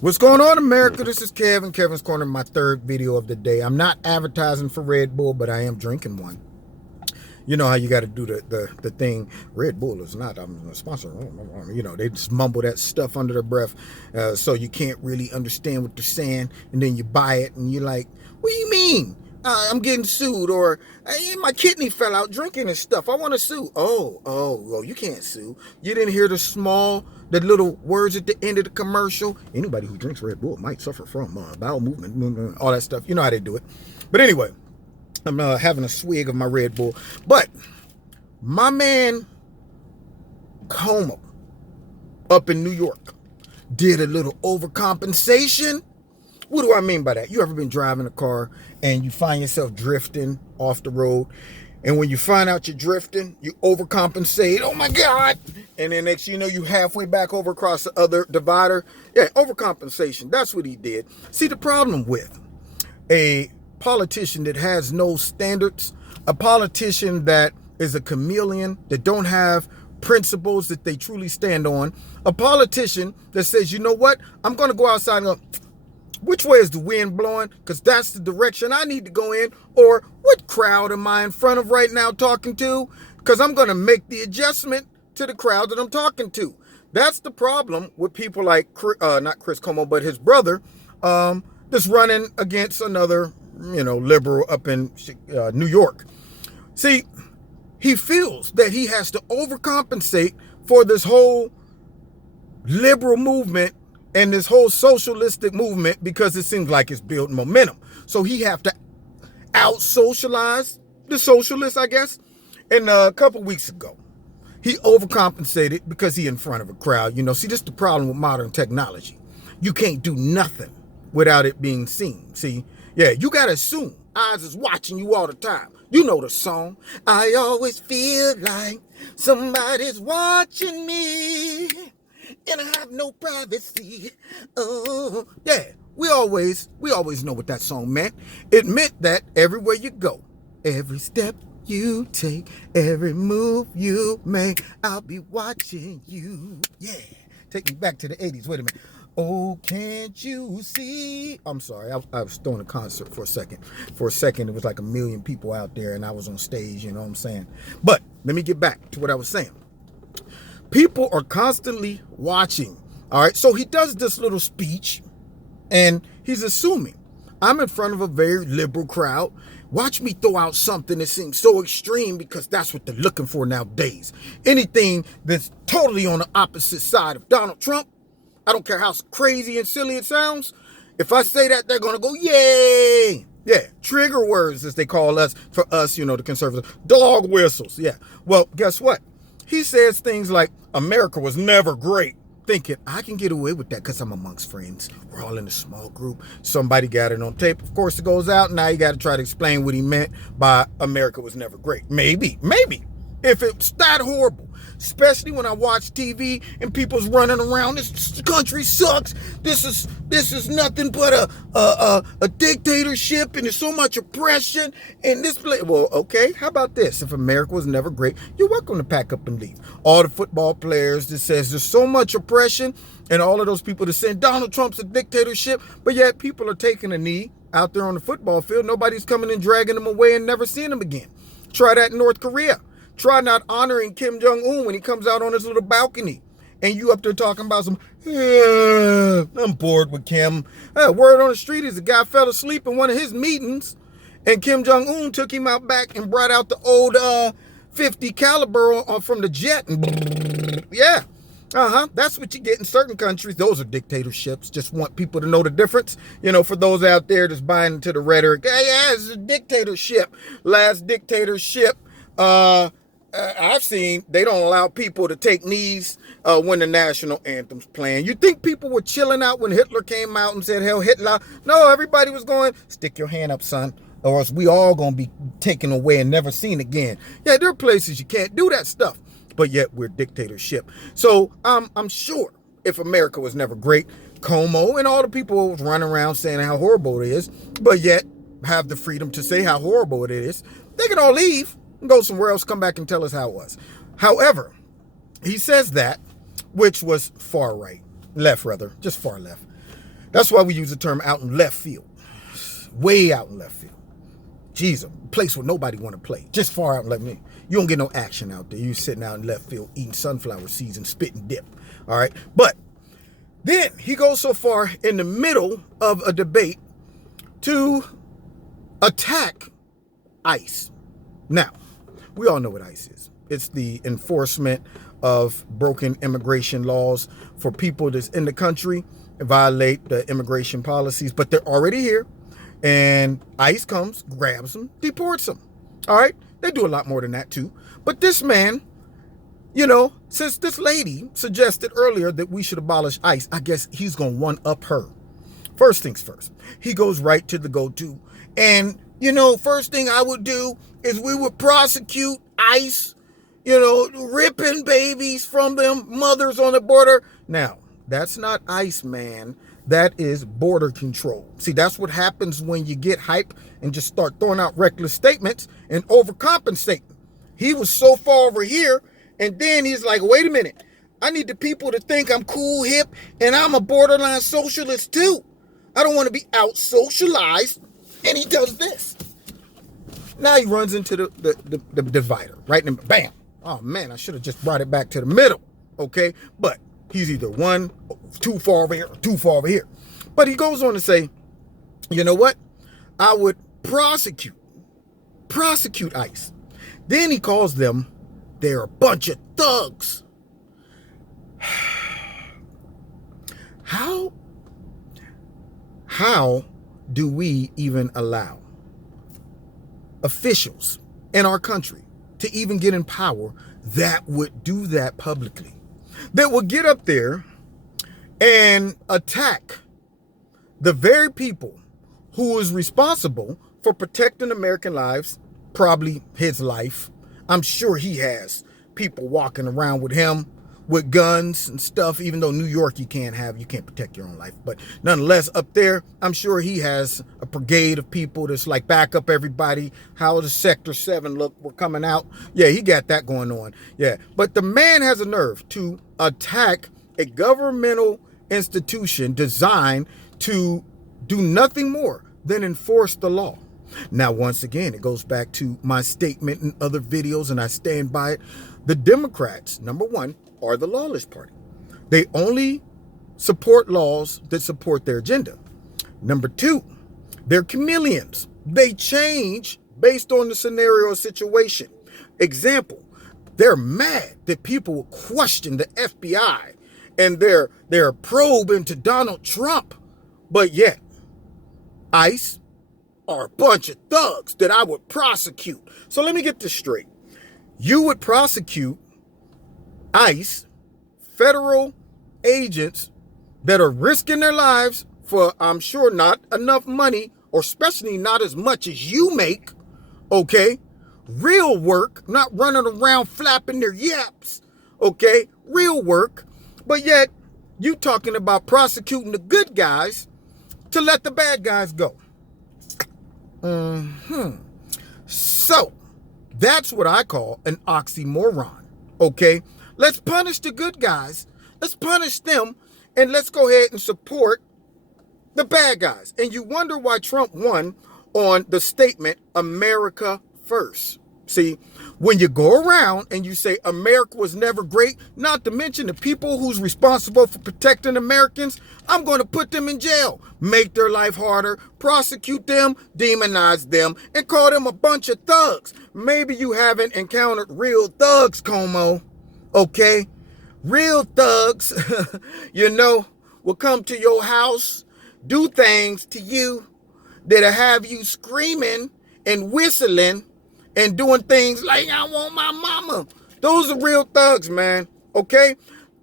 What's going on, America? This is Kevin. Kevin's Corner, my third video of the day. I'm not advertising for Red Bull, but I am drinking one. You know how you got to do the thing. Red Bull is not a sponsor. You know, they just mumble that stuff under their breath, so you can't really understand what they're saying. And then you buy it, and you're like, "What do you mean? I'm getting sued?" Or my kidney fell out drinking and stuff. I want to sue. Well, you can't sue. You didn't hear the little words at the end of the commercial. Anybody who drinks Red Bull might suffer from bowel movement, all that stuff. You know how they do it. But anyway, I'm having a swig of my Red Bull. But my man Como up in New York did a little overcompensation. What do I mean by that? You ever been driving a car and you find yourself drifting off the road? And when you find out you're drifting, you overcompensate. Oh my God. And then next you know, you halfway back over across the other divider. Yeah, overcompensation. That's what he did. See, the problem with a politician that has no standards, a politician that is a chameleon, that don't have principles that they truly stand on, a politician that says, you know what, I'm going to go outside and go, which way is the wind blowing? Because that's the direction I need to go in. Or what crowd am I in front of right now talking to? Because I'm going to make the adjustment to the crowd that I'm talking to. That's the problem with people like, not Chris Como, but his brother, that's running against another, liberal up in New York. See, he feels that he has to overcompensate for this whole liberal movement and this whole socialistic movement because it seems like it's building momentum. So he have to out-socialize the socialists, I guess. And a couple weeks ago, he overcompensated because he in front of a crowd. See, this is the problem with modern technology. You can't do nothing without it being seen. See, yeah, you got to assume eyes is watching you all the time. You know the song. I always feel like somebody's watching me. And I have no privacy. Oh, yeah. We always know what that song meant. It meant that everywhere you go, every step you take, every move you make, I'll be watching you. Yeah. Take me back to the 80s. Wait a minute. Oh, can't you see? I'm sorry. I was throwing a concert for a second. For a second, it was like 1 million people out there, and I was on stage, you know what I'm saying? But let me get back to what I was saying. People are constantly watching. All right. So he does this little speech and he's assuming I'm in front of a very liberal crowd. Watch me throw out something that seems so extreme because that's what they're looking for nowadays. Anything that's totally on the opposite side of Donald Trump. I don't care how crazy and silly it sounds. If I say that, they're going to go, yay. Yeah. Trigger words, as they call us, for us, the conservatives. Dog whistles. Yeah. Well, guess what? He says things like, America was never great, thinking, I can get away with that because I'm amongst friends. We're all in a small group. Somebody got it on tape. Of course, it goes out. Now you got to try to explain what he meant by America was never great. Maybe. If it's that horrible, especially when I watch TV and people's running around, this country sucks. This is nothing but a dictatorship, and there's so much oppression in this place. Well, okay, how about this? If America was never great, you're welcome to pack up and leave. All the football players that says there's so much oppression, and all of those people that saying Donald Trump's a dictatorship, but yet people are taking a knee out there on the football field. Nobody's coming and dragging them away and never seeing them again. Try that in North Korea. Try not honoring Kim Jong-un when he comes out on his little balcony. And you up there talking about I'm bored with Kim. Word on the street is the guy fell asleep in one of his meetings. And Kim Jong-un took him out back and brought out the old 50 caliber from the jet. And yeah. That's what you get in certain countries. Those are dictatorships. Just want people to know the difference. For those out there that's buying into the rhetoric. Yeah, it's a dictatorship. Last dictatorship. I've seen they don't allow people to take knees when the national anthem's playing. You think people were chilling out when Hitler came out and said, "Hell, Hitler"? No, everybody was going, stick your hand up, son, or else we all going to be taken away and never seen again. Yeah, there are places you can't do that stuff, but yet we're dictatorship. So I'm sure if America was never great, Como and all the people was running around saying how horrible it is, but yet have the freedom to say how horrible it is, they can all leave. Go somewhere else, come back and tell us how it was. However, he says that, which was far right, left rather, just far left. That's why we use the term out in left field. Way out in left field. Jeez, a place where nobody want to play. Just far out in left field. You don't get no action out there. You sitting out in left field eating sunflower seeds and spitting dip. All right. But then he goes so far in the middle of a debate to attack ICE. Now, we all know what ICE is. It's the enforcement of broken immigration laws for people that's in the country and violate the immigration policies, but they're already here. And ICE comes, grabs them, deports them. All right? They do a lot more than that too. But this man, you know, since this lady suggested earlier that we should abolish ICE, I guess he's going to one-up her. First things first. He goes right to the go-to. And, you know, first thing I would do is we would prosecute ICE, you know, ripping babies from them mothers on the border. Now, that's not ICE, man. That is border control. See, that's what happens when you get hype and just start throwing out reckless statements and overcompensating. He was so far over here, and then he's like, wait a minute. I need the people to think I'm cool, hip, and I'm a borderline socialist too. I don't want to be out socialized. And he does this. Now he runs into the divider, right? And bam. Oh, man, I should have just brought it back to the middle, okay? But he's either one, too far over here, or too far over here. But he goes on to say, you know what? I would prosecute ICE. Then he calls them, they're a bunch of thugs. How do we even allow officials in our country to even get in power that would do that publicly? That would get up there and attack the very people who is responsible for protecting American lives, probably his life. I'm sure he has people walking around with him with guns and stuff, even though New York you can't protect your own life. But nonetheless, up there, I'm sure he has a brigade of people that's like, back up everybody. How does Sector 7 look? We're coming out. Yeah, he got that going on. Yeah, but the man has a nerve to attack a governmental institution designed to do nothing more than enforce the law. Now, once again, it goes back to my statement in other videos, and I stand by it. The Democrats, number one, are the lawless party. They only support laws that support their agenda. Number two, they're chameleons. They change based on the scenario or situation. Example, they're mad that people will question the FBI and their probe into Donald Trump. But yet, ICE are a bunch of thugs that I would prosecute. So let me get this straight. You would prosecute ICE, federal agents that are risking their lives for, I'm sure, not enough money, or especially not as much as you make, okay? Real work, not running around flapping their yaps, okay? Real work, but yet you talking about prosecuting the good guys to let the bad guys go. So that's what I call an oxymoron, okay? Let's punish the good guys. Let's punish them, and let's go ahead and support the bad guys. And you wonder why Trump won on the statement, America first. See, when you go around and you say America was never great, not to mention the people who's responsible for protecting Americans, I'm going to put them in jail, make their life harder, prosecute them, demonize them, and call them a bunch of thugs. Maybe you haven't encountered real thugs, Como. Okay, real thugs, you know, will come to your house, do things to you that'll have you screaming and whistling and doing things like, I want my mama. Those are real thugs, man, okay?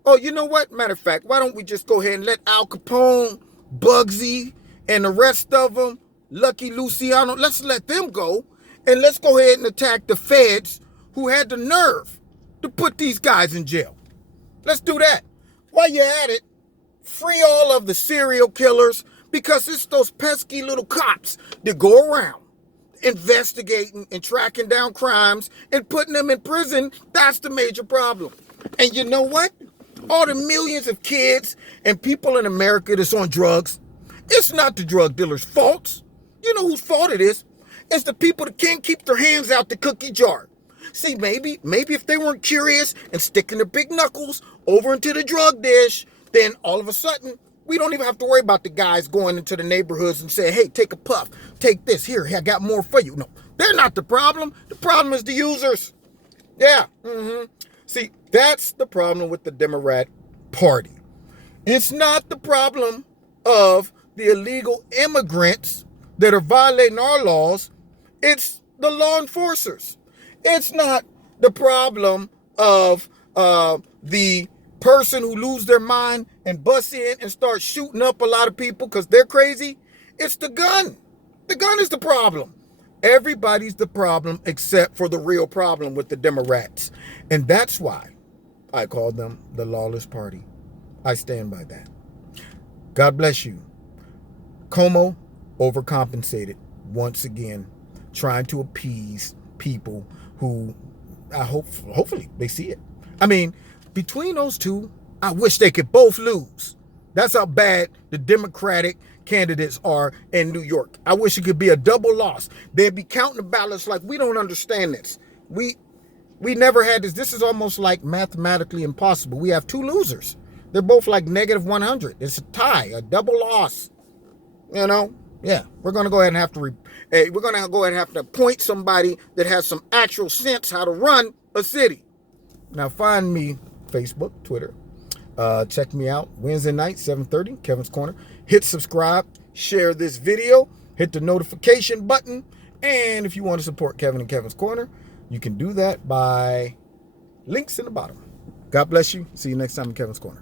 Oh, you know what? Matter of fact, why don't we just go ahead and let Al Capone, Bugsy, and the rest of them, Lucky Luciano, let's let them go, and let's go ahead and attack the feds who had the nerve to put these guys in jail. Let's do that. While you're at it, free all of the serial killers, because it's those pesky little cops that go around investigating and tracking down crimes and putting them in prison. That's the major problem. And you know what? All the millions of kids and people in America that's on drugs, It's not the drug dealers' faults. You know whose fault it is? It's the people that can't keep their hands out the cookie jar. See, maybe if they weren't curious and sticking their big knuckles over into the drug dish, then all of a sudden, we don't even have to worry about the guys going into the neighborhoods and saying, hey, take a puff, take this, here, I got more for you. No, they're not the problem. The problem is the users. Yeah. See, that's the problem with the Democrat Party. It's not the problem of the illegal immigrants that are violating our laws. It's the law enforcers. It's not the problem of the person who lose their mind and bust in and start shooting up a lot of people because they're crazy. It's the gun. The gun is the problem. Everybody's the problem except for the real problem with the Democrats. And that's why I call them the lawless party. I stand by that. God bless you. Como overcompensated once again, trying to appease people who hopefully they see it. I mean, between those two, I wish they could both lose. That's how bad the Democratic candidates are in New York. I wish it could be a double loss. They'd be counting the ballots like, we don't understand this. We never had this. This is almost like mathematically impossible. We have two losers. They're both like -100. It's a tie, a double loss. You know? Yeah, we're going to go ahead and have to appoint somebody that has some actual sense how to run a city. Now find me Facebook, Twitter. Check me out Wednesday night, 7:30, Kevin's Corner. Hit subscribe, share this video, hit the notification button, and if you want to support Kevin and Kevin's Corner, you can do that by links in the bottom. God bless you. See you next time in Kevin's Corner.